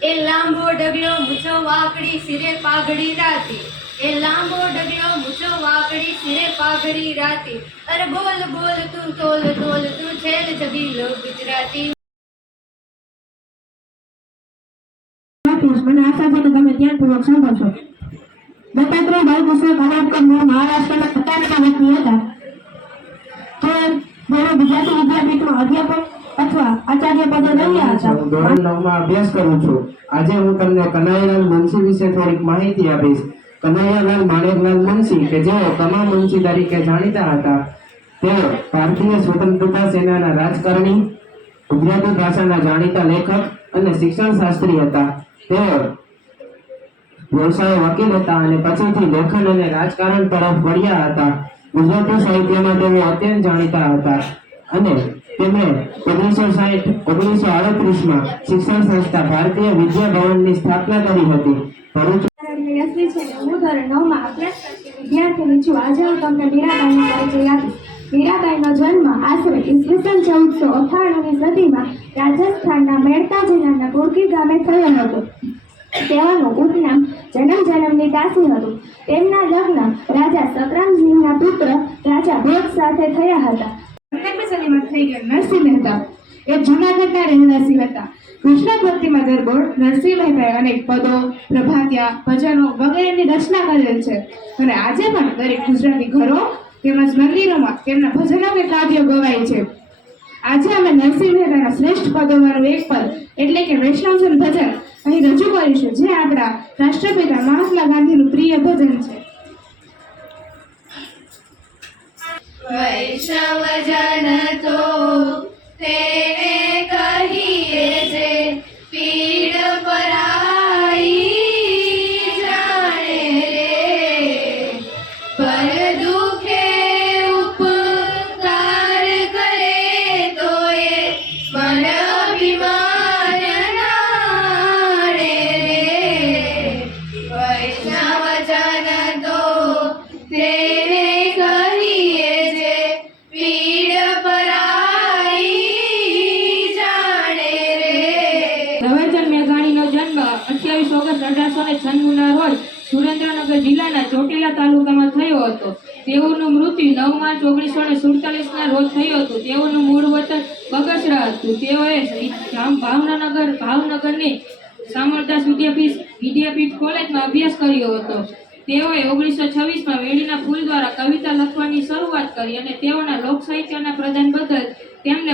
એ લાંબો ડગલો મૂછો વાકડી સિરે પાઘડી રાતી, એ લાંબો ડગલો મૂછો વાકડી સિરે પાઘડી રાતી, અરે બોલ બોલ તું તોલ તોલ તું છેલ છબીલો ગુજરાતી. મને આશા છે કે તમે ધ્યાનપૂર્વક સાંભળશો. દત્તાત્રેય બાલકૃષ્ણ કવાડકર મહારાષ્ટ્રના સત્તાના વ્યક્તિ હતા. તેઓ ગુજરાતી વિદ્યાપીઠમાં અધ્યાપક અથવા આચાર્ય પદે રહ્યા હતા. ધોરણ 9 માં અભ્યાસ કરું છું. આજે હું તમને કનૈયાલાલ મુનશી વિશે થોડીક માહિતી આપીશ. કનૈયાલાલ માણેકલાલ મુનશી કે જેઓ કમા મુનશી તરીકે જાણીતા હતા, તેઓ ભારતીય સ્વતંત્રતા સેનાના રાજકારણી, ગુજરાતી ભાષાના જાણીતા લેખક અને શિક્ષણ શાસ્ત્રી હતા. તેઓ વ્યવસાય વકીલ હતા અને પછીથી લેખન અને રાજકારણ તરફ વળ્યા હતા. ગુજરાતી સાહિત્યમાં તેઓ અત્યંત જાણીતા હતા અને તેમણે 1960-1938 માં શિક્ષણ સંસ્થા ભારતીય વિદ્યા ભવનની સ્થાપના કરી હતી. ભરૂચ હું ધોરણ 9 માં અભ્યાસ કરતી વિદ્યાર્થીની છું. આજે હું તમને મીરાબાઈનો પરિચય આપીશ. મીરાબાઈનો જન્મ આશરે ઈસવીસન 1498ની સદીમાં રાજસ્થાનના મેડતા જિલ્લાના કુર્કી ગામે થયો હતો. તેઓનું ઉપનામ જન્મની દાસી હતું. તેમના લગ્ન રાજા સતરામસિંહના પુત્ર રાજા ભોજ સાથે થયા હતા. 15મી સદીમાં થઈ ગયા નરસિંહ મહેતા એ જૂનાગઢના રહેવાસી હતા. કૃષ્ણ ભક્તિમાં દરબાર નરસિંહ મહેતાએ અનેક પદો, પ્રભાતિયા, ભજનો વગેરેની રચના કરેલ છે અને આજે પણ દરેક ગુજરાતી ઘરો તેમજ મંદિરોમાં તેમના ભજનો કે કાવ્યો ગવાય છે. આજે અમે નરસિંહ મહેતાના શ્રેષ્ઠ પદોમાંનું એક પદ એટલે કે વૈષ્ણવજન ભજન અહીં રજૂ કરીશું, જે આપણા રાષ્ટ્રપિતા મહાત્મા ગાંધીનું પ્રિય ભજન છે. વૈષ્ણવજન તો તેને કહીએ જે પીડ પરાઈ જાણે રે, પર દુખે ઉપકાર કરે તો એ મન અભિમાન નાણે રે. વૈષ્ણવજન તો તેને કહીએ જે પીડ પરાઈ જાણે રે. ઝવેરચંદ મેઘાણીનો જન્મ 28 ઓગસ્ટ 1896 ના રોજ સુરેન્દ્રનગર જિલ્લાના ચોટીલા તાલુકામાં થયો હતો. તેઓનું મૃત્યુ 9 માર્ચ 1947 ના રોજ થયું હતું. તેઓનું મૂળ વતન બગસરા હતું. તેઓએ ભાવનગરની સામરદાસ વિદ્યાપીઠ કોલેજમાં અભ્યાસ કર્યો હતો. તેઓએ 1926 માં વેણીના ફૂલ દ્વારા કવિતા લખવાની શરૂઆત કરી અને તેઓના લોક સાહિત્યના પ્રદાન બદલ તેમને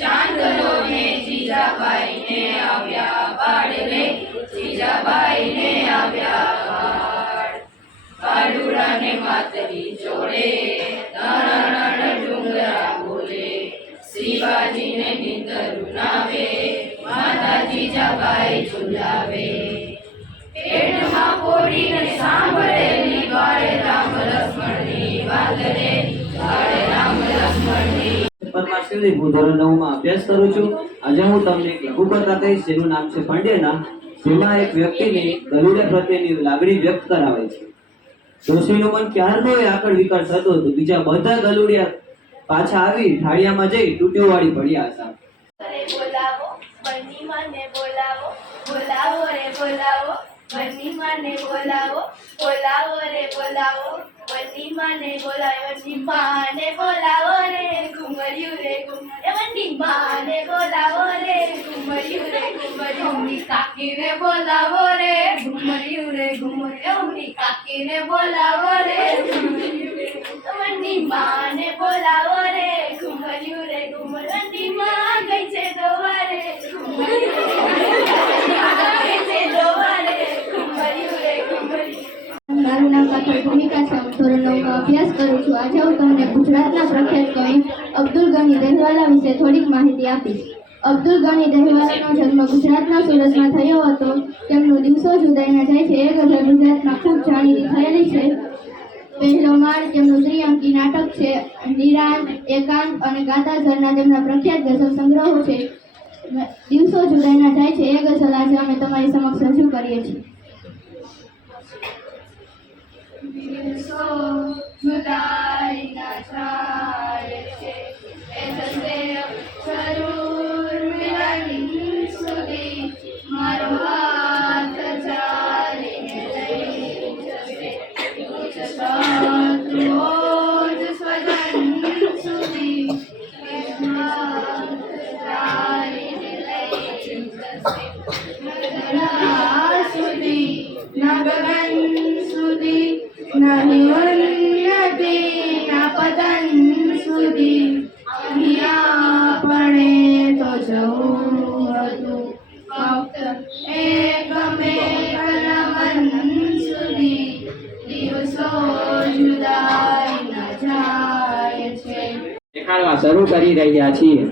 ચાંદલો ને જીજાબાઈને આવ્યા બાળ રે, જીજાબાઈને આવ્યા બાળ. કાળુડાને માતરી જોડે નાના ડુંગરા બોલે, શિવાજીને નીંદર નાવે, માતા જીજાબાઈ ઝુલાવે. પેટમાં પોરીને સાંભળેલી બાળ રામ લક્ષ્મણની વાત રે, બાળ રામ લક્ષ્મણની. હું ધોરણ 9 માં અભ્યાસ કરું છું. આજે હું તમને એક લઘુકથા કહીશ જેનું નામ છે પંડ્યના, જેમાં એક વ્યક્તિની ગરુડા પ્રત્યેની લાગણી વ્યક્ત કરાવે છે. ડોશીનું મન ક્યારનો આકળ વિકળ થતું હતું. બીજા બધા ગલુડિયા પાછા આવી ઢાળિયામાં જઈ તૂટ્યો વાળી પડ્યા હતા. બોલાવો બની માને બોલાવો, બોલાવો રે બોલાવો બની માને બોલાવો, બોલાવો રે બોલાવો બની માને બોલાવો. બની માને બોલાવો રે ઘુમરિયું રે ઘુમરિયું, બની માને બોલાવો રે ઘુમરિયું રે ઘુમરિયું. અમની કાકીને બોલાવો રે ઘુમરિયું રે ઘુમરિયું, અમની કાકીને બોલાવો રે ઘુમરિયું રે. બની માને બોલાવો રે ઘુમરિયું રે ઘુમરિયું, બની માં ગઈ છે દોવારે ઘુમરિયું રે ઘુમરિયું. મારું નામ ડોક્ટર ભૂમિકા છે. હું ધોરણ 9 માં અભ્યાસ કરું છું. આજે હું તમને ગુજરાતના પ્રખ્યાત કવિ અબ્દુલ ગની દહેવાલા વિશે થોડીક માહિતી આપીશ. અબ્દુલ ગની દહેવાલાનો જન્મ ગુજરાતના સુરતમાં થયો હતો. તેમનું દિવસો જુદાઈના જાય છે એ ગઝલ ગુજરાતમાં ખૂબ જાણીતી થયેલી છે. પહેલો માળ તેમનું ત્રિઅંકી નાટક છે. નિરાંત, એકાંત અને ગાતાઝરના તેમના પ્રખ્યાત ગઝલ સંગ્રહો છે. દિવસો જુદાઈના જાય છે એ ગઝલ આજે અમે તમારી સમક્ષ રજૂ કરીએ છીએ. દિવસો જુદાઈના જાય છે એ જરૂર મિલન સુધી જવું હતું ફક્ત એક મેઘના મન સુધી દિવસો જુદાઈના જાય છે. દેખાડવા શરૂ કરી રહ્યા છીએ.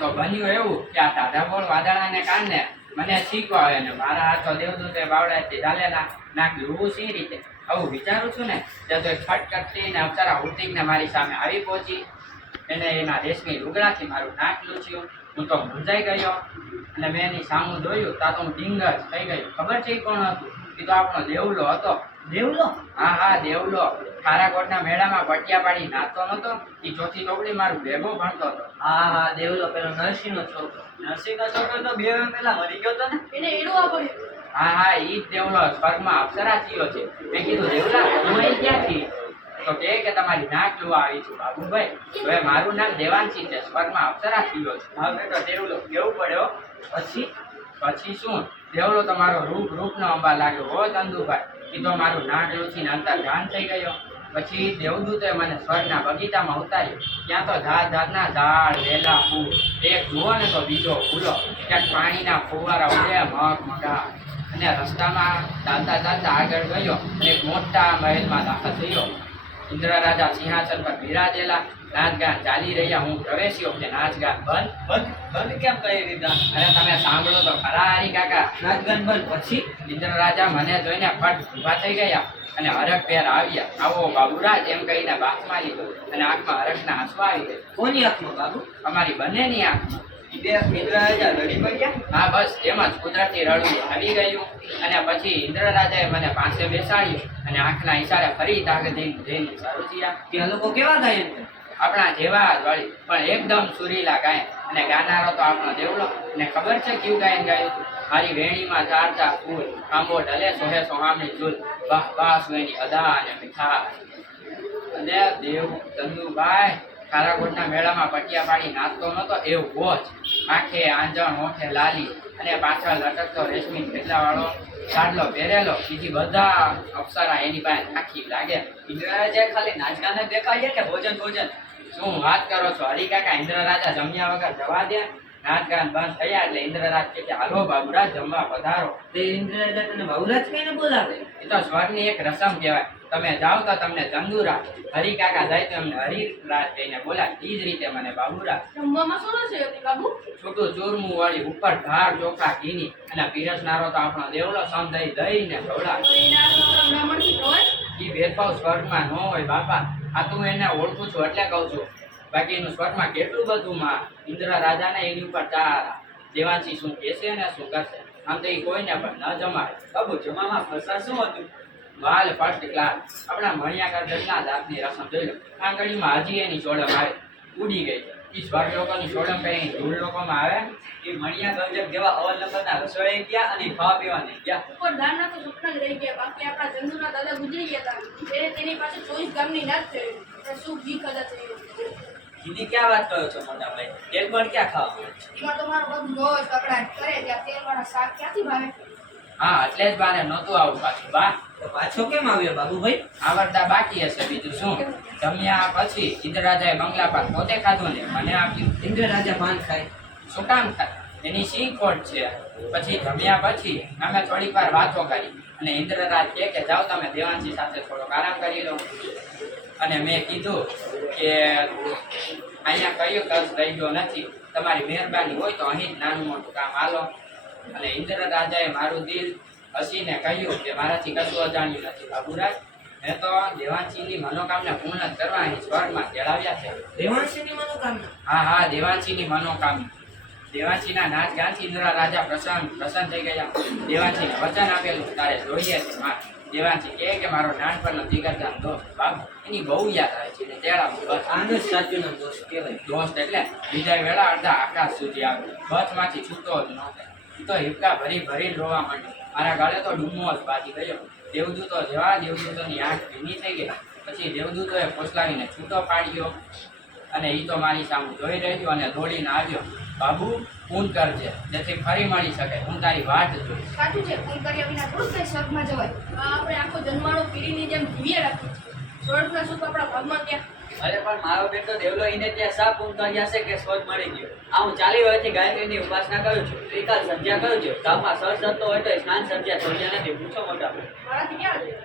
તો બન્યું એવું કે આ ટાઢાબોળ વાદળાને કારણે મને શીખવા આવે ને મારા હાથો દેવદૂતે બાવડાથી ચાલેલા નાખ્યું હું સી રીતે આવું વિચારું છું ને ત્યાં તો એક ફટકટતી ને અપ્સરા ઉડતીને મારી સામે આવી પહોંચી. એને એના રેશમી લુગડાથી મારું નાક લૂછ્યું. હું તો મૂંઝાઈ ગયો અને મેં એની સામું જોયું ત્યાં તો હું ડીંગ જ થઈ ગયું. ખબર છે ઈ કોણ હતું? એ તો આપણો દેવલો હતો. દેવલો? હા હા દેવલો. ખારાકોટના મેળામાં પટિયા પાડી નાચતો નતો. એ ચોથી ચોપડી મારું ભેગો ભણતો હતો. હા હા દેવલો પેલો નરસિંહનો છોકરો. નરસિંહનો છોકરો તો 2 વર્ષ પહેલા મરી ગયો હતો ને. એને એડવા પડ્યું. હા હા ઈ જ દેવલો સ્વર્ગમાં અપ્સરા થયો છે. મેં કીધું દેવલા હું અહીં ક્યાંથી? તો કે તમારી નાક જોવા આવી છું બાબુભાઈ. હવે મારું નામ દેવાંશી છે. સ્વર્ગમાં અપ્સરા થયો છે. હા બેટો દેવલો કેવું પડ્યો? પછી શું? દેવલો તો મારો રૂપનો અંબા લાગ્યો હો ચંદુભાઈ. એ તો મારું નાક લૂછીને અંતર ધ્યાન થઈ ગયો. પછી દેવદૂતે મને સ્વર્ગના બગીચામાં ઉતાર્યો. ત્યાં તો જાતના ઝાડ વેલા ફૂલ એક જુઓ ને તો બીજો ફૂલો. ક્યાંક પાણીના ફુવારા ઉડે મગમગા. અને રસ્તામાં ચાલતા આગળ ગયો અને એક મોટા મહેલમાં દાખલ થયો. ઇન્દ્ર રાજા સિંહાસન પર બિરાજેલા. નાચગાન ચાલી રહ્યા. હું પ્રવેશ્યો કે નાચગાન બંધ કેમ કરી દીધા? અરે તમે સાંભળો તો ખરા હરી કાકા. નાચગાન બંધ પછી? ઇન્દ્ર રાજા મને જોઈને ફટ ઊભા થઈ ગયા અને હરખ પેર આવ્યા. આવો બાબુરાજ એમ કહીને બાથમાં લીધો અને આંખમાં હરખના આંસુ આવી ગયા. કોની આંખમાં બાબુ? અમારી બંનેની આંખમાં. ઇન્દ્ર રાજા રડી પડ્યા? હા બસ એમ જ કુદરતી રડવું આવી ગયું. અને પછી ઇન્દ્ર રાજાએ મને પાસે બેસાડ્યો અને આંખના ઈશારે ફરી તાકત જઈને સારું થયા. ત્યાં લોકો કેવા ગાયન કરે? આપણા જેવા જ વળી પણ એકદમ સુરીલા ગાયન. અને ગાનારો તો આપણો દેવલો. ને ખબર છે કેવું ગાયન ગાયું હતું? મારી વેણીમાં ચાર ફૂલ આંબો ઢલે સોહે સોહામણી ઝૂલ વાહ વાહ સુએની અદા અને મીઠા. અને દેવ ચંદુભાઈ ખારાકોટના મેળામાં પટિયા પાડી નાચતો નતો એવો જ. આંખે આંજણ હોઠે લાલી અને પાછળ લટકતો રેશમી ખેતલા વાળો સાડલો પહેરેલો. બીજી બધા અપ્સરા એની પાસે આખી લાગે. ઇન્દ્ર રાજા ખાલી નાચગાને દેખાય કે ભોજન? શું વાત કરો છો હરી કાકા? ઇન્દ્ર રાજા જમ્યા વગર જવા દે? નાચગાન બંધ થયા એટલે ઇન્દ્રરાજ કે હાલો બાબુરાજ જમવા પધારો. તે ઇન્દ્ર રાજા તને બાબુરાજ કહીને બોલાવે? એ તો સ્વર્ગની એક રસમ કહેવાય. તમે જાઓ તો તમને ચંદુરાજ, હરી કાકા જાય તો એમને હરિરાજ કહીને બોલાય. એ જ રીતે મને બાબુરાજ. જમવામાં શું છે બાબુ? છૂટું ચૂરમું વાળી ઉપર ધાર ચોખા ઘીની અને પીરસનારો તો આપણો દેવલો સમજાઈ દઈને ખવડાવે. બ્રાહ્મણથી હોય એ ભેદભાવ સ્વર્ગમાં ન હોય બાપા. આ તું એને ઓળખું છું એટલે કહું છું. બાકી એનું સ્વર્ગમાં કેટલું બધું માં. ઇન્દ્ર રાજાને એની ઉપર ચારા. દેવાંશી શું કહેશે ને શું કરશે? આમ તો એ કોઈને પણ ન જમાય. બાબુ જમામાં ફરસાણ શું હતું? વાલ ફર્સ્ટ ક્લાસ. આપણા મણિયાગર દસના જાતની રસમ જોઈ લો. આંગળીમાં હજી એની સોડમ આવે ઉડી ગઈ. એ સ્વર્ગ લોકોની સોડમ કઈ ધૂળ લોકોમાં આવે. એ મણિયા ગંજક જેવા અવલ નંબરના રસોઈ ગયા અને ખાવા પીવા નહીં ગયા. ઉપર દાનના તો સપના જ રહી ગયા. બાકી આપણા ચંદુના દાદા ગુજરી ગયા હતા. ત્યારે તેની પાસે 24 ગામની નાચ થઈ. શું ઘી કદા થયું? ઘીની ક્યાં વાત કરો છો મોટા ભાઈ? તેલ પણ ક્યાં ખાવા મળે છે? એમાં તો મારો બધું રોજ કકડાટ કરે. ત્યાં તેલવાળા શાક ક્યાંથી ભાવે? હા એટલે જ બાને નહોતું આવું પાછું બા. તો પાછો કેમ આવ્યો બાબુભાઈ? આવડતા બાકી હશે બીજું શું. જમ્યા પછી ઇન્દ્ર રાજાએ બંગલા પર પોતે ખાધું ને મને આપ્યું. ઇન્દ્ર રાજા પાન ખાય? શું કામ થાય? એની શી ખોટ છે? પછી જમ્યા પછી અમે થોડીક વાર વાતો કરી અને ઇન્દ્રરાજ કે જાઓ તમે દેવાંશી સાથે થોડોક આરામ કરી લો. અને મેં કીધું કે અહીંયા કયું કચ્છ રહી ગયો નથી. તમારી મહેરબાની હોય તો અહીં જ નાનું મોટું કામ હાલો. અને ઇન્દ્ર રાજાએ મારું દિલ હસીને કહ્યું કે મારાથી કશું અજાણ્યું નથી બાબુરાજ. મેં તો દેવાંશીની મનોકામના પૂર્ણ કરવા અહીં સ્વર્ગમાં તેડાવ્યા છે. દેવાંશીની મનોકામના? હા હા દેવાંશીની મનોકામના. દેવાંશીના નાચ ગાનથી ઇન્દ્ર રાજા પ્રસન્ન થઈ ગયા. દેવાંશીને વચન આપેલું તારે જોઈએ છે માં. દેવાંશી કહે કે મારો નાનપણનો જીગરજાન દોસ્ત બાબુ એની બહુ યાદ આવે છે. તેડાવું બસ આને જ સાચું દોસ્ત કહેવાય. દોસ્ત એટલે વિદાય વેળા અડધા આકાશ સુધી આવ્યો. બસમાંથી છૂટો જ નહોતો. હું તો હિપકા ભરી રોવા માંડ્યો. મારા ગળે તો ડૂમો જ બાજી ગયો. દેવદૂતો જેવા દેવદૂતોની આંખ ભીની થઈ ગઈ. પછી દેવદૂતોએ ફોસલાવીને છૂટો પાડ્યો અને એ તો મારી સામે જોઈ રહ્યો અને દોડીને આવ્યો. બાબુ ફોન કરજે જેથી ફરી મળી શકે. હું તારી વાટ જોઈશ. સાચું છે, ફોન કર્યા વિના થોડું કઈ સ્વર્ગમાં જવાય. આપણે આખો જન્માળો પીડીની જેમ જીવીએ રાખીએ છીએ. સ્વર્ગના સુખ આપણા ભાગમાં ક્યાં? અરે પણ મારો બેટો દેવલો એને ત્યાં સા પૂન કર્યા છે કે સ્વર્ગ મળી ગયો. આ હું 40 વર્ષથી ગાયત્રીની ઉપાસના કરું છું, ત્રિકાલ સંધ્યા કરું છું. ગામમાં સળસળતો હોય તો સ્નાન સંધ્યા સંધ્યા નથી. પૂછો મોટા ભાઈ. મારાથી ક્યાં છે?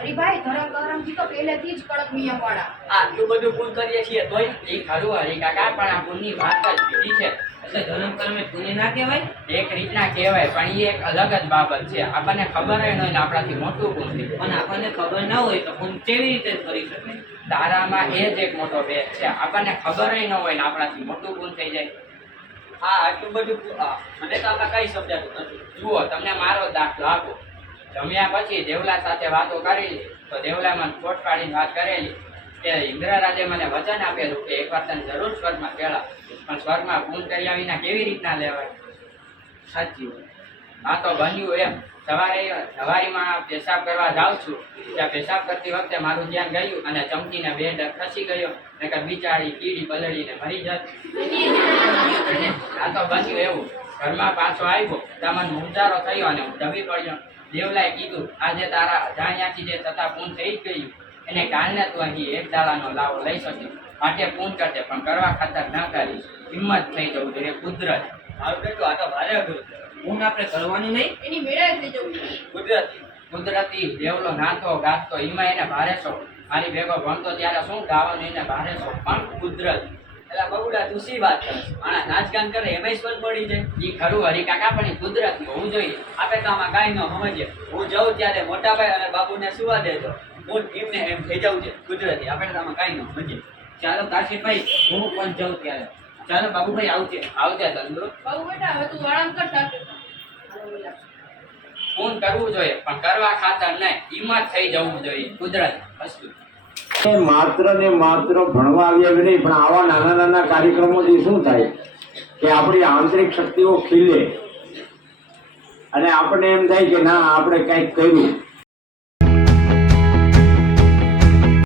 હરિભાઈ ધરમ કરમથી તો પહેલેથી જ કડક નિયમ વાળા. આટલું બધું પૂન કરીએ છીએ તોય એ ખરું હરી કાકા, પણ આ પુણ્યની વાત જ બીજી છે. એટલે ધર્મ કર્મે પુણ્ય ના કહેવાય. એક રીતના કહેવાય, પણ એ એક અલગ જ બાબત છે. આપણને ખબર હોય ને આપણાથી મોટું પુણ્ય. પણ આપણને ખબર ના હોય તો પુણ્ય કેવી રીતે કરી શકે? તારામાં એ જ એક મોટો ભેદ છે. આપણને ખબર ન હોય ને આપણાથી મોટું પુણ્ય થઈ જાય. હા, આટલું બધું મને તો આમાં કઈ સમજાતું નથી. જુઓ, તમને મારો દાખલો આપો. જમ્યા પછી દેવલા સાથે વાતો કરેલી તો દેવલા મને ખોટ પાડીને વાત કરેલી કે ઇન્દ્રરાજે મને વચન આપેલું કે એકવાર તને જરૂર સ્વર્ગમાં કેળા, પણ સ્વર્ગમાં પૂન કર્યા વિના કેવી રીતના લેવાય? સાચી વાત. આ તો બન્યું એમ. સવારીમાં પેશાબ કરવા જાઉં છું, ત્યાં પેશાબ કરતી વખતે મારું ધ્યાન ગયું અને ચમકીને બે ડગ ખસી ગયો. નકર બિચારી કીડી પલળીને મરી જત. આ તો બન્યું એવું. ઘરમાં પાછો આવ્યો ત્યાં મને મૂંઝારો થયો અને હું ડબી પડ્યો. દેવલાએ કીધું આજે તારા અજાણ્યાથી જે થતા પૂન થઈ જ ગયું એને કારણે તું અહીં એક દાડાનો લાવો લઈ શક્યો. માટે પૂન કરજે, પણ કરવા ખાતર ન કરીશ. હિંમત થઈ જવું જોઈએ. કુદરત. મારું બેટું આ તો ભારે અઘરું છે. પૂન આપણે કરવાનું નહીં, એની મેળા થઈ જવું. કુદરતી. કુદરતી દેવલો નાતો ગાતો એમાં એને ભારે છો. મારી ભેગો ભણતો ત્યારે શું ગાવાનું એને ભારે છો, પણ કુદરત. એટલે બબુડા તું શી વાત કરે? આના નાચ ગાન કરે એમાંય સ્વર્ગ મળી જાય. ઈ ખરું હરી કાકા, પણ ઈ કુદરતી હોવું જોઈએ. આપણે તો આમાં કાંઈ ન સમજીએ. હું જાઉં ત્યારે મોટાભાઈ અને બાબુને સુવા દેજો. હું એમને એમ થઈ જવું છે કુદરતી. આપણે તો આમાં કાંઈ ન સમજીએ. ચાલો કાશીભાઈ, હું પણ જાઉં ત્યારે. ચાલો બાબુભાઈ આવજે. આવજે તંદુર. બહુ બેટા હવે તું આરામ કર તાર. પૂન કરવું જોઈએ, પણ કરવા ખાતર નહીં. હિંમત થઈ જવું જોઈએ. કુદરત વસ્તુ. માત્ર ને માત્ર ભણવા આવ્યા નહીં, પણ આવા નાના નાના કાર્યક્રમોથી શું થાય કે આપણી આંતરિક શક્તિઓ ખીલે અને આપણને એમ થાય કે ના આપણે કંઈક કર્યું.